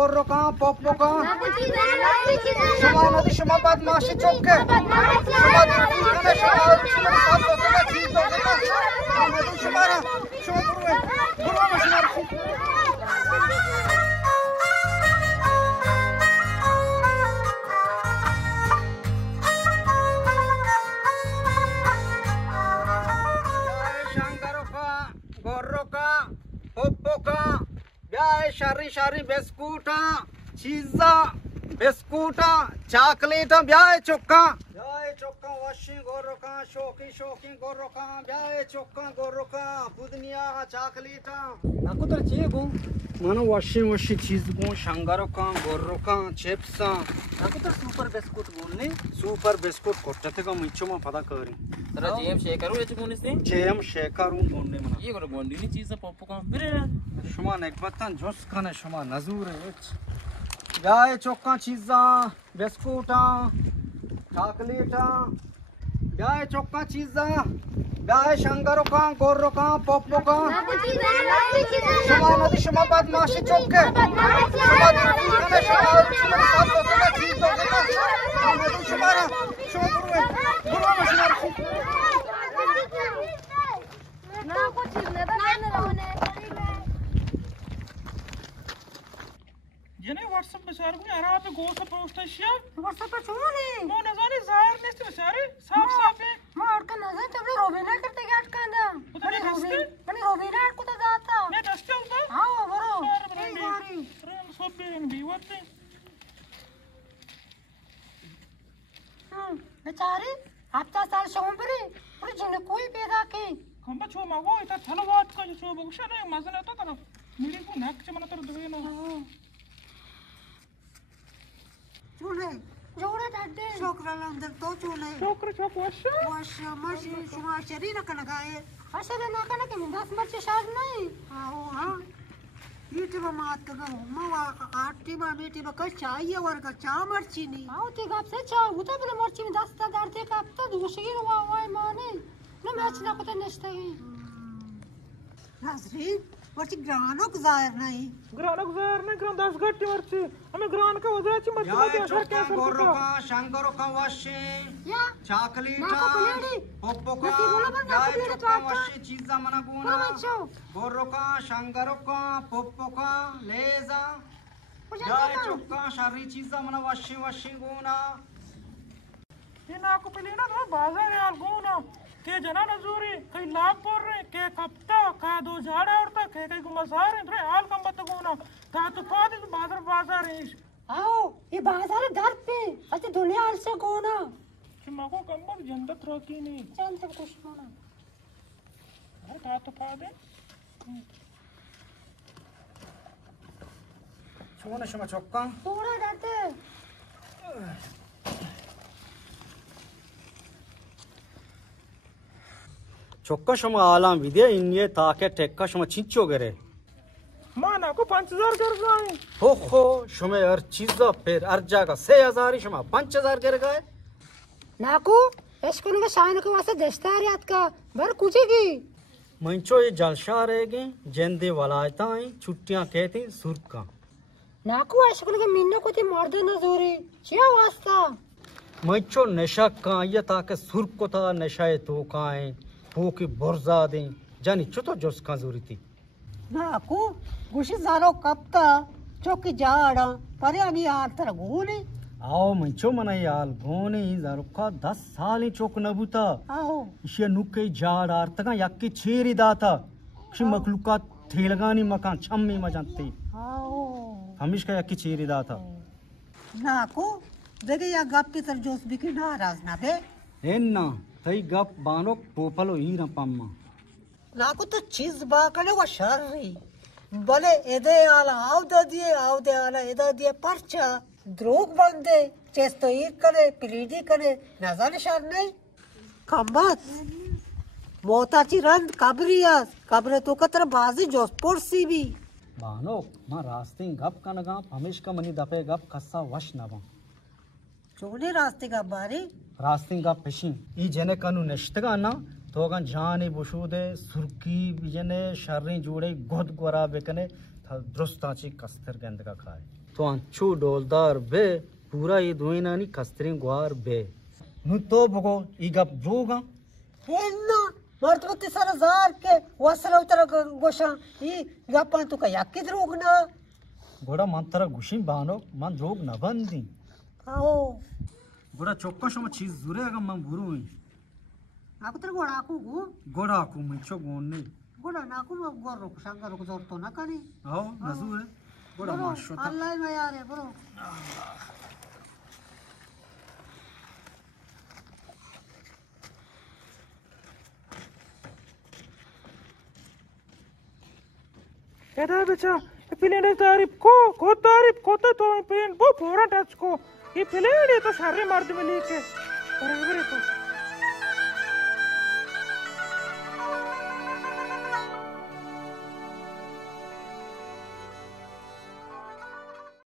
gorroka poppoka shuma nadi shuma badmashi chokke shuma dikane shuma sato kana chito kana nadi shumara shuma guru mashmar Poppoka, bhai shari biscuita, cheesa, biscuita, chocolate, bhai chokka washing gorroka, shoki gorroka, bhai chokka gorroka, budniya chocolate. Naku tar chiye go. Mano washing cheese go, shangaroka, gorroka, chips. Naku tar super biscuit gonne. Super biscuit kotte ka michoma pada kari. Tara JM Shekaru each gonne se. JM Shekaru gonne mana. Ye goro gondi ni cheese poppoka. Bire. Shuma nekbatan jos khane shuma nazur ech. Bhai chokka cheesa, biscuita, chocolate. Bhai chokka cheesa, bhai shangaroka, gorroka, poppoka. Shuma nadi shuma badmashi chokke. Shuma dikane shuma sato kana chito kana. Nadi shumara shuma guru mashmar ना कुछ नहीं था मैंने रोने ये नहीं WhatsApp पे share करूँ यार आप गोल सा पोस्ट है शिया व्हाट्सएप पे छोड़ने वो नजारे ज़ाहिर नहीं थी बेचारे साफ है मार का नजर तब लोग रोबिना करते क्या अटकांदा मैंने रोबिना को तो जाता मैं दस्ते होता हाँ बरो एक बारी सब बेरन भी होते बेचारे हफ्ता साल शोंबरे और जिन कोई पैदा के खंबा छो मागो इतना चलो बात का जो बगुशा नहीं मजा नहीं आता ना मेरे को नाक चमना तो दे ना चूने जोड़े ढड्डे छोकरा अंदर तो चूने छोकरा छोक वाशा मशी शुमा शरीर का लगाए अशरे ना करना के 10 बच्चे शाद नहीं हां मीठी मात का मवा आटी में मीठी में कच्चा चाहिए और कच्चा मर्ची नहीं आओ ते गप से चा उता बले मर्ची में 10 दारते का तो दूसरी वा वाय माने न मैच ना को नष्ट है नाजरीन वर्ची ग्रानक जाहिर नहीं ग्रान 10 घंटे वर्ची हमें ग्रान का वजह मत चोका गोरोका शंकरोका वशी या chocolate poppoka bhai chokka washi cheesa mana guna गोरोका शंकरोका poppoka leza bhai chokka shari cheesa mana washi guna ये ना को पहले ना बाजार यार गूना के जना नजूरी कई लाभ पोर रहे के कप्ता का दो झाड़ा औरता के कई को मजार है रे हाल कम बत गूना ता तो पाद बाजार है आओ ये बाजार घर पे अच्छा दुनिया से कोना चिमा को कम बत जन्नत रोकी नहीं चल सब कुछ होना है ता तो पाद shuma shuma chokka पूरा डरते chokka shuma alam vidya inye taake tekka shuma chincho gere माना को 5000 कर गए ho shuma ar cheesa per ar jaga 6000 shuma 5000 कर गए नाकू इसको ना शायन को वास्ते दस्तारियात का बर कुचेगी मंचो ये जलसा रहेगी जेंदे वलायताएं छुट्टियां कहती सुरका नाकू इसको ना मिन्नो को ती मर्द नजूरी क्या वास्ता मंचो नशा का ये ताके सुरक को था नशाए तो काएं पोकी बोरजा दे जानी चुतो जोस का जरूरी थी नाकू गुशी जारो कप्ता चौकी जाड़ा पर अभी यार तर गोले आओ मंचो मना याल गोने जारुका 10 साल ही चोक नबुता आओ इसे नुके जाड़ आर्तका यक्की छेरी दाता क्षि मखलुका थेलगानी मकान छम्मी मजंती आओ हमिश का यक्की छेरी दाता नाकू देगे या गप्पी तर जोस बिकी नाराज ना बे एन्ना तई गप बानो पोपलो ही न पम्मा नाकू तो चीज बाकले वो शर्री भले एदे आला आव दे आला एदा दिए परचा द्रोग बंदे चेस्तो ईर करे पिलीडी करे नजर शर नहीं कम्बत मोताची रंद कबरियास कबरे तो कतर बाजी जोस पोरसी भी बानो मा रास्ते गप का नगा हमेश का मनी दपे गप खस्सा वश नवा चोने रास्ते का बारी रास्ते गप पेशिंग ई जने कानू नश्तगा ना तोगन जाने बुशुदे सुर्की बिजने शर्री जुड़े गोद गोरा बेकने दुरुस्ताची कस्तर गंद का खाए तो अंचू डोलदार बे पूरा ये दुईना नी कस्तरी गुआर बे नु तो बगो ई गप जोगा हेन्ना मर्तवती सारा जार के वसरा उतर गोशा ई गप्पा तू का याकी द्रोग ना गोड़ा मंतरा गुशी बानो मन जोग न बंदी आओ गोड़ा चोक्का शमा चीज जुरे अगर मन बुरू हुई आकु तर गोड़ा आकु गु गोड़ा आकू मिचो गोने गोड़ा नाकु म गोर रोक संग रोक जोर तो ना करी आओ नजूर गोड़ा माशो ता अल्लाह में यार है bro Eda becha, pilene tarif ko tarif ko to pin bo pura touch ko. Ye pilene to sarre mar de mili ke. Barabar है तो